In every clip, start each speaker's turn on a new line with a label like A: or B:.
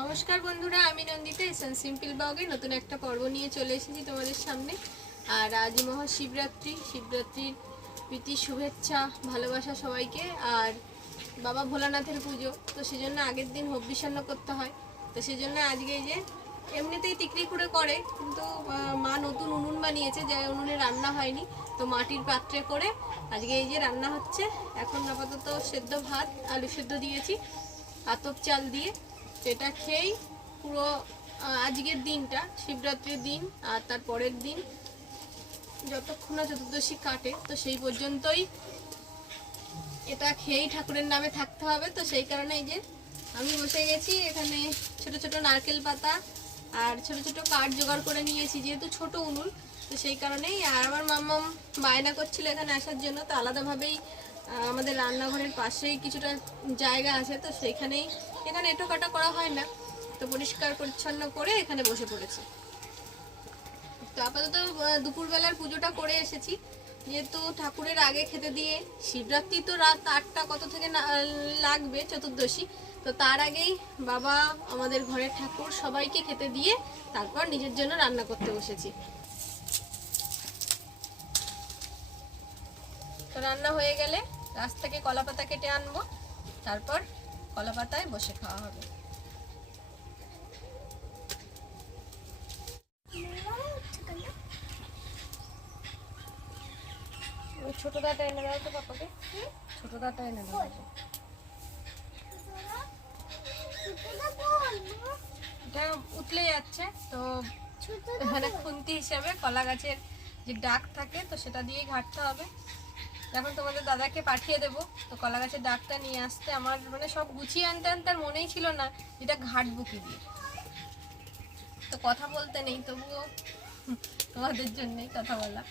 A: নমস্কার বন্ধুরা, আমি নন্দিতা এসন সিম্পল ব্লগে নতুন একটা পর্ব নিয়ে চলে এসেছি তোমাদের সামনে। আর আজ মহাশিবরাত্রি, শিবরাত্রির প্রীতি, শুভেচ্ছা, ভালোবাসা সবাইকে। আর বাবা ভোলানাথের পুজো, তো সেজন্য আগের দিন হব্বিষণ্ণ করতে হয়। তো সেজন্য আজকে এই যে এমনিতেই তিকরি করে করে, কিন্তু মা নতুন উনুন বানিয়েছে যে উনুনে রান্না হয়নি। তো মাটির পাত্রে করে আজকে এই যে রান্না হচ্ছে। এখন আপাতত সেদ্ধ ভাত, আলু সেদ্ধ দিয়েছি, আতপ চাল দিয়ে। এটা খেয়েই পুরো আজকের দিনটা, শিবরাত্রির দিন আর তার পরের দিন, যতক্ষণ না চতুর্দশী কাটে, তো সেই পর্যন্তই এটা খেয়েই ঠাকুরের নামে থাকতে হবে। তো সেই কারণে এই যে আমি বসে গেছি, এখানে ছোট ছোট নারকেল পাতা আর ছোট ছোট কাঠ জোগাড় করে নিয়েছি, যেহেতু ছোট উনুন, তো সেই কারণেই। আর আমার মাম্মাম বায়না করছিল এখানে আসার জন্য, তো আলাদাভাবেই আমাদের রান্নাঘরের পাশেই কিছুটা জায়গা আছে, তো সেইখানেই এখানে এটো কাটা করা হয় না। তো পরিষ্কার পরিচ্ছন্ন করে এখানে বসে পড়েছি। তো আপাতত দুপুরবেলার পুজোটা করে এসেছি। যেহেতু ঠাকুরের আগে খেতে দিয়ে শিবরাত্রি তো রাত আটটা কত থেকে লাগবে চতুর্দশী, তো তার আগেই বাবা আমাদের ঘরের ঠাকুর সবাইকে খেতে দিয়ে তারপর নিজের জন্য রান্না করতে বসেছি। তো রান্না হয়ে গেলে গাছ থেকে কলা পাতা কেটে আনব, তারপর কলা পাতায় বসে খাওয়া হবে। ওই ছোট দাঁটা এনে দাও তো পাপাকে। ছোট দাঁটা এনে দাও। এটা উতলে যাচ্ছে তো এখানে খুন্তি হিসাবে কলা গাছের যে ডাক থাকে তো সেটা দিয়েই ঘাটতে হবে। এখন তোমাদের দাদাকে পাঠিয়ে দেবো। তো কলা গাছের ডাকটা নিয়ে আসতে আমার মানে সব গুছিয়ে আনতে আনতে আর মনেই ছিল না যেটা ঘাট বুকি দিয়ে। তো কথা বলতে নেই, তবুও তোমাদের জন্যই কথা বলা।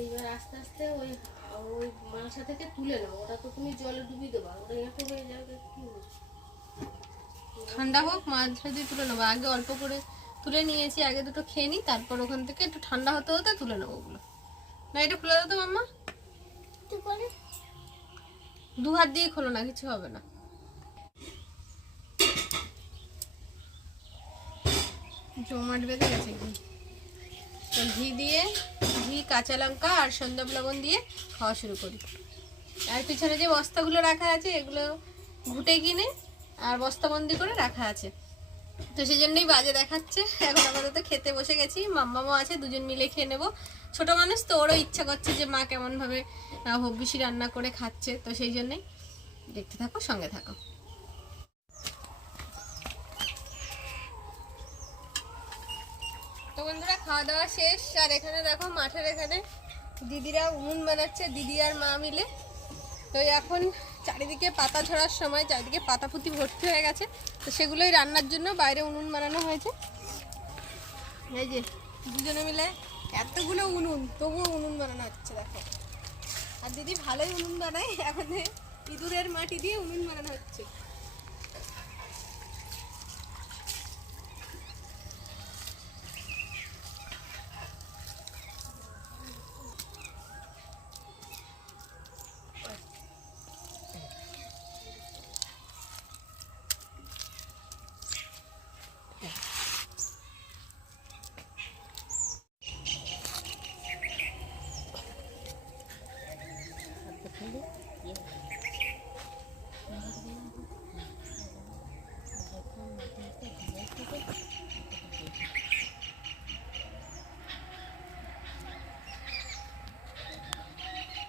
B: এইবার আস্তে আস্তে ওই ওই মাংসা থেকে তুলে নাও ওটা তো তুমি জলে ডুবিয়ে দেবা ওটা এঁটো হয়ে যাবে কি হবে?
A: ঠান্ডা হোক মাঝে দিয়ে তুলে নেব। আগে অল্প করে তুলে নিয়েছি আগে দুটো খেয়ে নিই তারপর ওখান থেকে একটু ঠান্ডা হতে হতে তুলে নেব ওগুলো। না এটা খুলে দাও তো মাম্মা। দু হাত দিয়ে খোলো না কিছু হবে না। জমাট বেঁধে গেছে। ঘি তো ঘি দিয়ে ঘি কাঁচা লঙ্কা আর সন্ধ্যা লবণ দিয়ে খাওয়া শুরু করি। আর পিছনে যে বস্তাগুলো রাখা আছে, এগুলো ঘুটে কিনে আর বস্তাবন্দি করে রাখা আছে। তো সেই জন্যই বাজে দেখাচ্ছে। এখন আপাতত খেতে বসে গেছি। মাম্মামও আছে, দুজন মিলে খেয়ে নেব। ছোট মানুষ তো, ওরও ইচ্ছা করছে যে মা কেমনভাবে হব্বিসি রান্না করে খাচ্ছে। তো সেই জন্যই দেখতে থাকো, সঙ্গে থাকো। তো বন্ধুরা, খাওয়া দাওয়া শেষ। আর এখানে দেখো, মাঠের এখানে দিদিরা উনুন বানাচ্ছে, দিদি আর মা মিলে। তো এখন চারিদিকে পাতা ঝরার সময়, চারিদিকে পাতা পুঁতি ভর্তি হয়ে গেছে। তো সেগুলোই রান্নার জন্য বাইরে উনুন বানানো হয়েছে। এই যে, দুজনে মিলে এতগুলো উনুন, তবুও উনুন বানানো হচ্ছে, দেখো। আর দিদি ভালোই উনুন বানায়, এখন ইঁদুরের মাটি দিয়ে উনুন বানানো হচ্ছে।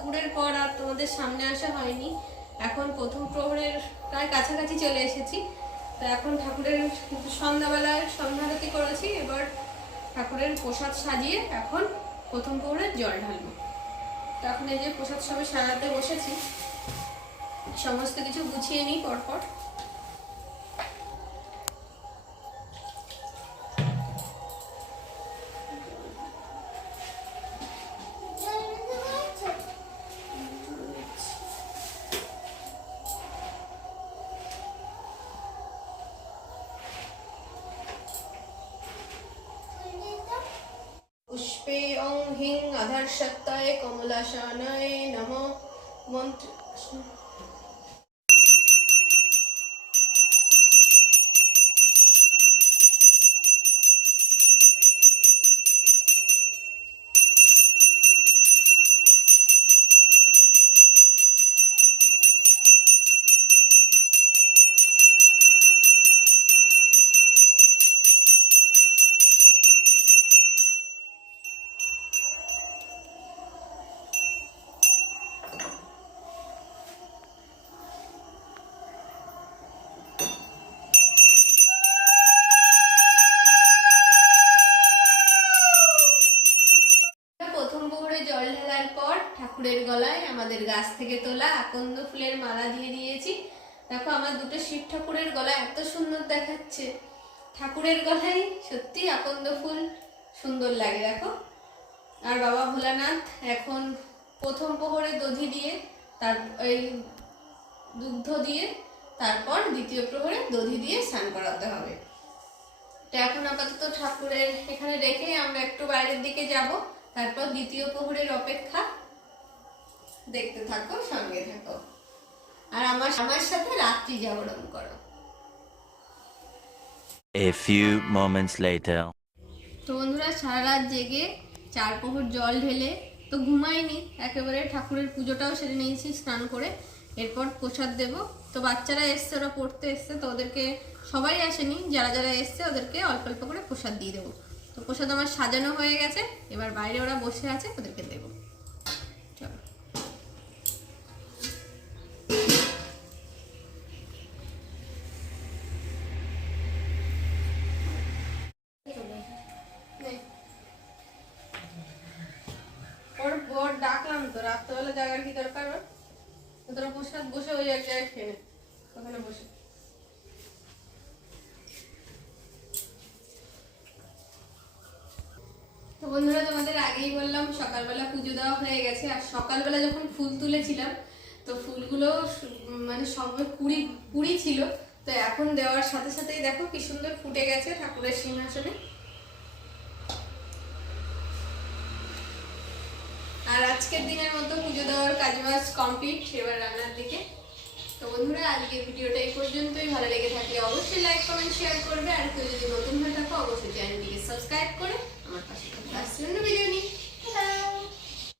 A: দুপুরের পর আর তোমাদের সামনে আসা হয়নি। এখন প্রথম প্রহরের প্রায় কাছাকাছি চলে এসেছি। তো এখন ঠাকুরের সন্ধ্যাবেলায় সন্ধ্যারতি করেছি, এবার ঠাকুরের প্রসাদ সাজিয়ে এখন প্রথম প্রহরের জল ঢালবো। তো এখন এই যে প্রসাদ সবে সাজাতে বসেছি, সমস্ত কিছু গুছিয়ে নিই পরপর। সত্তায় কমলাশানায় নম মন্ত্র গলায়, আমাদের গাছ থেকে তোলা আকন্দ ফুলের মালা দিয়ে দিয়েছি। দেখো, আমার দুটো শিব ঠাকুরের গলা এত সুন্দর দেখাচ্ছে। ঠাকুরের গলায় সত্যি আকন্দ ফুল সুন্দর লাগে, দেখো। আর বাবা ভোলানাথ এখন প্রথম প্রহরে দধি দিয়ে, তার ওই দুগ্ধ দিয়ে, তারপর দ্বিতীয় প্রহরে দধি দিয়ে স্নান করাতে হবে। তো এখন আপাতত ঠাকুরের এখানে রেখে আমরা একটু বাইরের দিকে যাব, তারপর দ্বিতীয় প্রহরের অপেক্ষা দেখতে থাকো সঙ্গে থাকো। আর আমার আমার সাথে রাত্রি জাগরণ করো।
C: A few moments later.
A: তো বন্ধুরা সারা রাত জেগে চার প্রহর জল ঢেলে তো ঘুমাইনি একেবারে ঠাকুরের পুজোটাও সেরে নিয়েছি স্নান করে এরপর প্রসাদ দেব। তো বাচ্চারা এসছে ওরা পড়তে এসছে তো ওদেরকে সবাই আসেনি যারা যারা এসছে ওদেরকে অল্প অল্প করে প্রসাদ দিয়ে দেবো। তো প্রসাদ আমার সাজানো হয়ে গেছে এবার বাইরে ওরা বসে আছে ওদেরকে দেবো। ওর তো? রাত্রেবেলা জাগার কি দরকার তোরা বসে বসে ওই এক জায়গায় খেয়ে ওখানে বসে। তো বন্ধুরা, তোমাদের আগেই বললাম, সকালবেলা পুজো দেওয়া হয়ে গেছে। আর সকালবেলা যখন ফুল তুলেছিলাম, তো ফুলগুলো মানে সব কুড়ি কুড়ি ছিল। তো এখন দেওয়ার সাথে সাথেই দেখো কি সুন্দর ফুটে গেছে ঠাকুরের সিংহাসনে। আর আজকের দিনের মতো পুজো দেওয়ার কাজ বাজ কমপ্লিট এবার রান্নার দিকে। তো বন্ধুরা, আজকের ভিডিওটা এই পর্যন্তই। ভালো লেগে থাকলে অবশ্যই লাইক কমেন্ট শেয়ার করবে। আর কেউ যদি নতুন হয়ে থাকো, অবশ্যই চ্যানেলটিকে সাবস্ক্রাইব করে আমার পাশে থাকবে। আসছে ভিডিও নিয়ে।